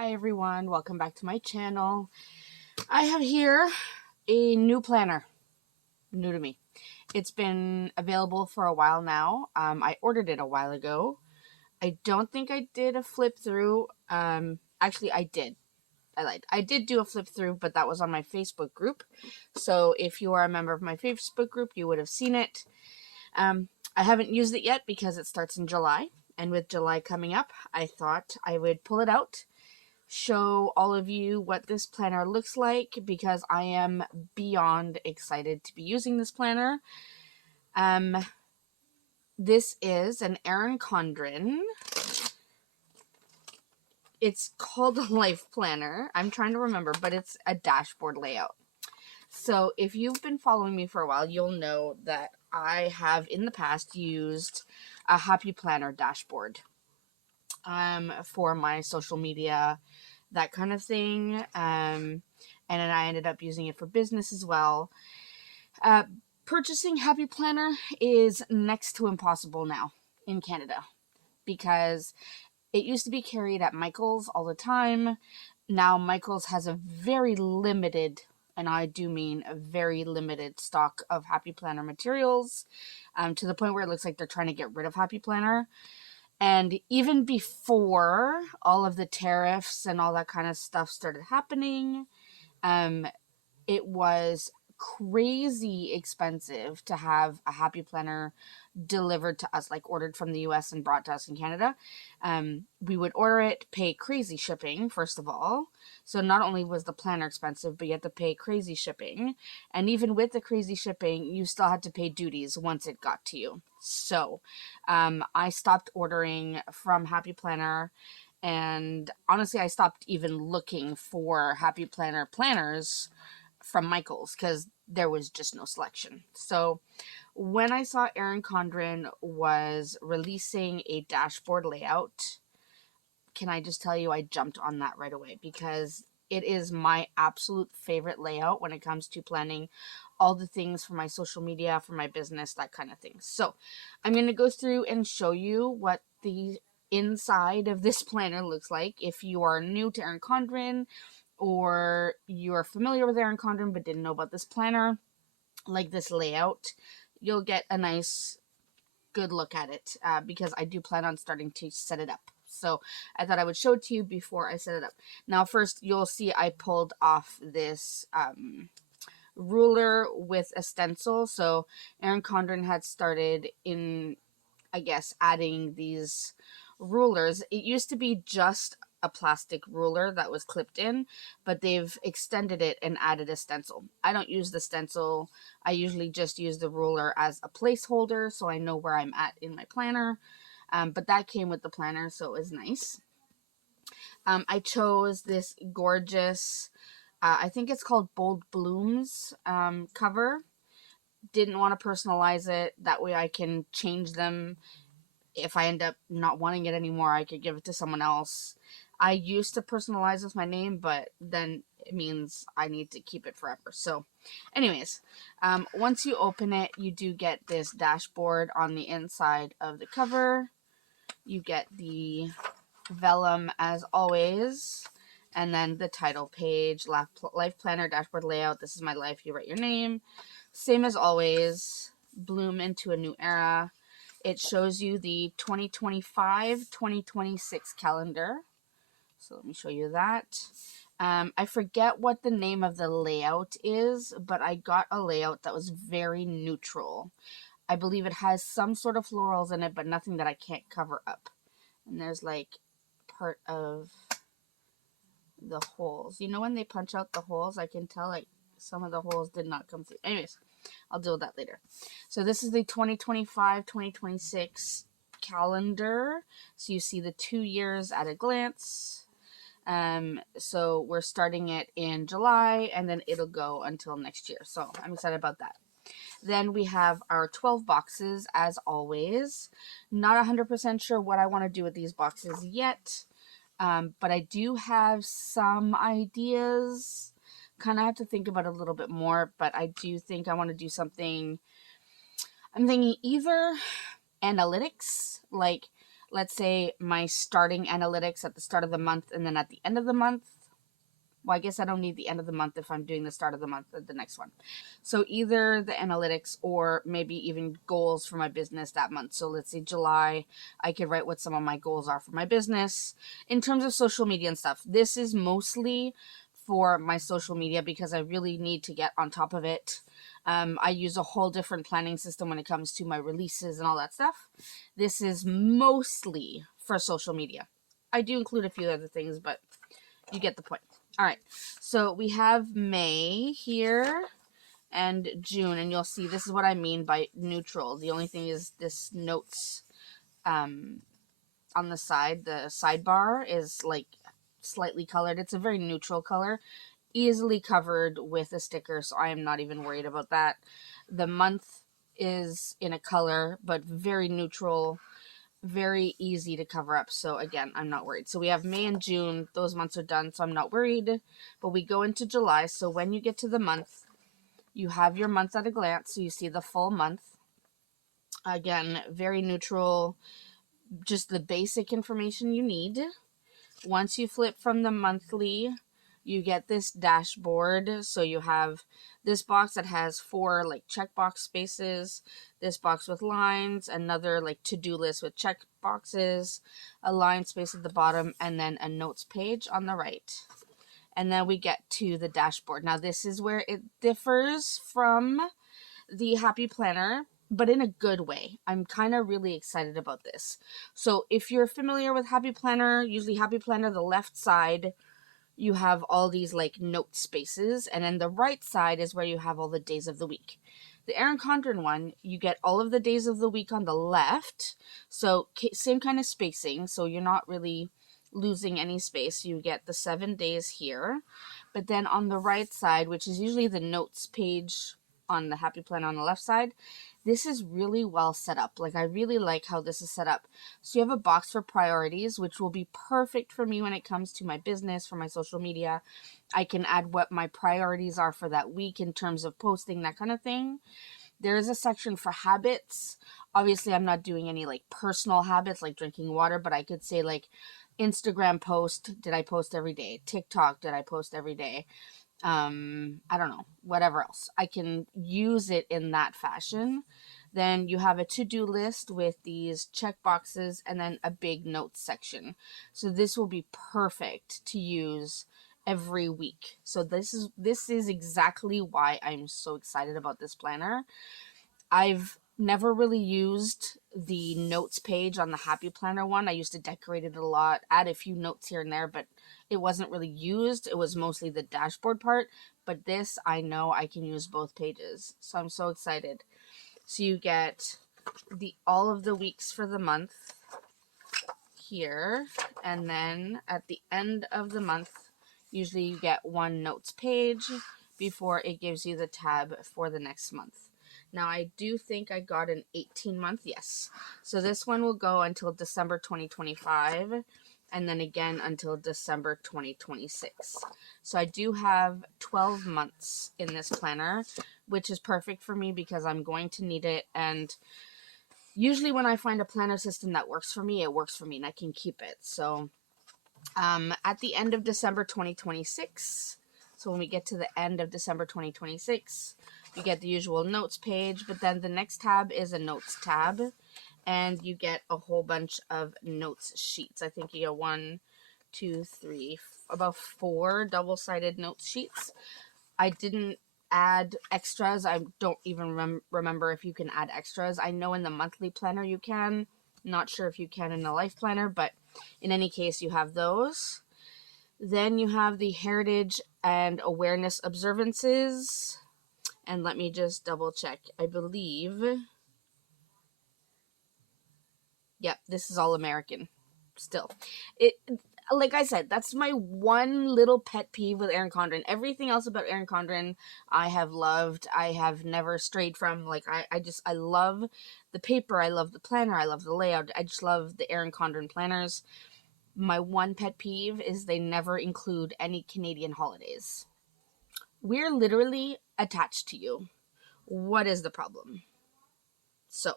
Hi everyone, welcome back to my channel. I have here a new planner, new to me. It's been available for a while now. I ordered it a while ago. I don't think I did a flip through. Actually I did. I did do a flip through, but that was on my Facebook group. So if you are a member of my Facebook group, you would have seen it. I haven't used it yet because it starts in July. And with July coming up, I thought I would pull it out, show all of you what this planner looks like, because I am beyond excited to be using this planner. This is an Erin Condren. It's called a LifePlanner. I'm trying to remember, but it's a dashboard layout. So if you've been following me for a while, you'll know that I have in the past used a Happy Planner dashboard for my social media, that kind of thing. And then I ended up using it for business as well. Purchasing Happy Planner is next to impossible now in Canada, because it used to be carried at Michael's all the time. Now Michael's has a very limited, and I do mean a very limited, stock of Happy Planner materials, to the point where it looks like they're trying to get rid of Happy Planner. And even before all of the tariffs and all that kind of stuff started happening, it was crazy expensive to have a Happy Planner delivered to us, like ordered from the US and brought to us in Canada. We would order it, pay crazy shipping, first of all. So not only was the planner expensive, but you had to pay crazy shipping. And even with the crazy shipping, you still had to pay duties once it got to you. So I stopped ordering from Happy Planner. And honestly, I stopped even looking for Happy Planner planners from Michael's because there was just no selection. So when I saw Erin Condren was releasing a dashboard layout, can I just tell you, I jumped on that right away, because it is my absolute favorite layout when it comes to planning all the things for my social media, for my business, that kind of thing. So I'm going to go through and show you what the inside of this planner looks like. If you are new to Erin Condren, or you're familiar with Erin Condren but didn't know about this planner, like this layout, you'll get a nice good look at it, because I do plan on starting to set it up. So I thought I would show it to you before I set it up. Now first, you'll see I pulled off this ruler with a stencil. So Erin Condren had started in, I guess, adding these rulers. It used to be just a plastic ruler that was clipped in, but they've extended it and added a stencil. I don't use the stencil. I usually just use the ruler as a placeholder so I know where I'm at in my planner. But that came with the planner, so it was nice. I chose this gorgeous, I think it's called Bold Blooms cover. Didn't want to personalize it. That way I can change them. If I end up not wanting it anymore, I could give it to someone else. I used to personalize with my name, but then it means I need to keep it forever. So anyways, once you open it, you do get this dashboard on the inside of the cover. You get the vellum as always, and then the title page, Life Planner Dashboard Layout. This is my life. You write your name. Same as always. Bloom into a new era. It shows you the 2025-2026 calendar. So let me show you that. I forget what the name of the layout is, but I got a layout that was very neutral. I believe it has some sort of florals in it, but nothing that I can't cover up. And there's like part of the holes. You know when they punch out the holes, I can tell like some of the holes did not come through. Anyways, I'll deal with that later. So this is the 2025-2026 calendar. So you see the 2 years at a glance. So we're starting it in July, and then it'll go until next year. So I'm excited about that. Then we have our 12 boxes as always. Not 100% sure what I want to do with these boxes yet. But I do have some ideas. Kind of have to think about it a little bit more, but I do think I want to do something. I'm thinking either analytics, like let's say my starting analytics at the start of the month and then at the end of the month. Well, I guess I don't need the end of the month if I'm doing the start of the month or the next one. So either the analytics or maybe even goals for my business that month. So let's say July, I could write what some of my goals are for my business. In terms of social media and stuff, this is mostly for my social media because I really need to get on top of it. I use a whole different planning system when it comes to my releases and all that stuff. This is mostly for social media. I do include a few other things, but you get the point. All right, so we have May here and June, and you'll see this is what I mean by neutral. The only thing is this notes on the side, the sidebar is like slightly colored. It's a very neutral color, easily covered with a sticker, so I am not even worried about that. The month is in a color, but very neutral, very easy to cover up. So again, I'm not worried. So we have May and June. Those months are done, so I'm not worried. But we go into July. So when you get to the month, you have your month at a glance. So you see the full month. Again, very neutral, just the basic information you need. Once you flip from the monthly, you get this dashboard. So you have this box that has 4 like checkbox spaces, this box with lines, another like to-do list with check boxes, a line space at the bottom, and then a notes page on the right. And then we get to the dashboard. Now this is where it differs from the Happy Planner, but in a good way. I'm kind of really excited about this. So if you're familiar with Happy Planner, usually Happy Planner, the left side, you have all these like note spaces, and then the right side is where you have all the days of the week. The Erin Condren one, you get all of the days of the week on the left, so same kind of spacing, so you're not really losing any space. You get the 7 days here, but then on the right side, which is usually the notes page on the Happy Planner on the left side, this is really well set up. Like, I really like how this is set up. So you have a box for priorities, which will be perfect for me when it comes to my business, for my social media. I can add what my priorities are for that week in terms of posting, that kind of thing. There is a section for habits. Obviously, I'm not doing any like personal habits like drinking water, but I could say like Instagram post, did I post every day? TikTok, did I post every day? I don't know, whatever else. I can use it in that fashion. Then you have a to-do list with these check boxes and then a big notes section. So this will be perfect to use every week. So this is exactly why I'm so excited about this planner. I've never really used the notes page on the Happy Planner one. I used to decorate it a lot, add a few notes here and there, but it wasn't really used. It was mostly the dashboard part. But this, I know I can use both pages. So I'm so excited. So you get all of the weeks for the month here, and then at the end of the month, usually you get one notes page before it gives you the tab for the next month. Now, I do think I got an 18-month, yes. So this one will go until December 2025, and then again until December 2026. So I do have 12 months in this planner, which is perfect for me because I'm going to need it. And usually when I find a planner system that works for me, it works for me and I can keep it. So at the end of December 2026, so when we get to the end of December 2026, you get the usual notes page, but then the next tab is a notes tab, and you get a whole bunch of notes sheets. I think you get 1, 2, 3, about 4 double-sided notes sheets. I didn't add extras. I don't even remember if you can add extras. I know in the monthly planner you can. Not sure if you can in the life planner, but in any case, you have those. Then you have the heritage and awareness observances. And let me just double check. I believe, yep, this is all American still. It, like I said, that's my one little pet peeve with Erin Condren. Everything else about Erin Condren I have loved. I have never strayed from. Like, I love the paper. I love the planner. I love the layout. I just love the Erin Condren planners. My one pet peeve is they never include any Canadian holidays. We're literally attached to you. What is the problem? So,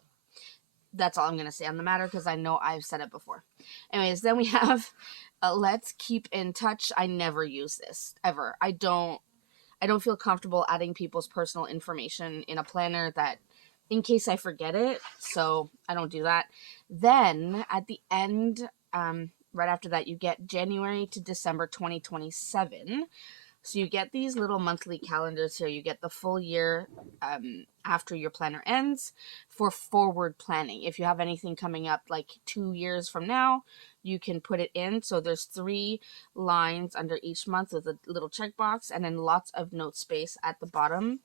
That's all I'm going to say on the matter, because I know I've said it before. Anyways, then we have let's keep in touch. I never use this ever. I don't feel comfortable adding people's personal information in a planner, that in case I forget it. So I don't do that. Then at the end, right after that, you get January to December 2027. So you get these little monthly calendars here. You get the full year after your planner ends for forward planning. If you have anything coming up like 2 years from now, you can put it in. So there's 3 lines under each month with a little checkbox, and then lots of note space at the bottom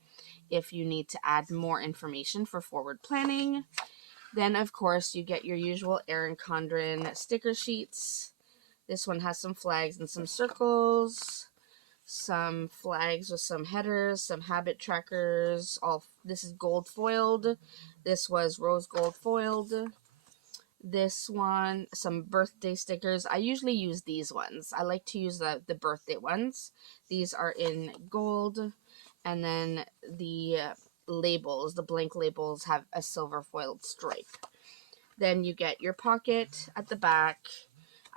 if you need to add more information for forward planning. Then, of course, you get your usual Erin Condren sticker sheets. This one has some flags and some circles, some flags with some headers, some habit trackers. This is gold foiled. This was rose gold foiled. This one, some birthday stickers. I usually use these ones. I like to use the birthday ones. These are in gold. And then the labels, the blank labels, have a silver foiled stripe. Then you get your pocket at the back.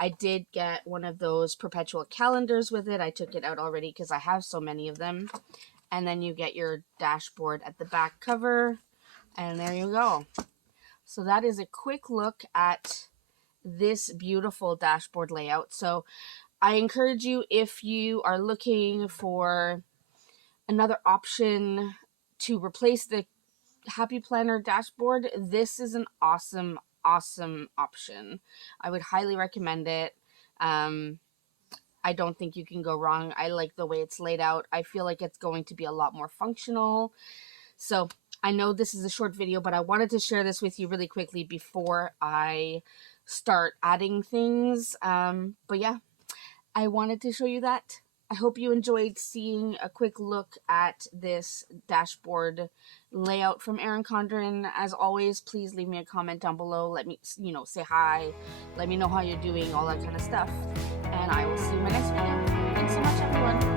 I did get one of those perpetual calendars with it. I took it out already because I have so many of them. And then you get your dashboard at the back cover. And there you go. So that is a quick look at this beautiful dashboard layout. So I encourage you, if you are looking for another option to replace the Happy Planner dashboard, this is an awesome option. I would highly recommend it. I don't think you can go wrong. I like the way it's laid out. I feel like it's going to be a lot more functional. So I know this is a short video, but I wanted to share this with you really quickly before I start adding things. But yeah, I wanted to show you that. I hope you enjoyed seeing a quick look at this dashboard layout from Erin Condren. As always, please leave me a comment down below. Let me, say hi. Let me know how you're doing, all that kind of stuff. And I will see you in my next video. Thanks so much, everyone.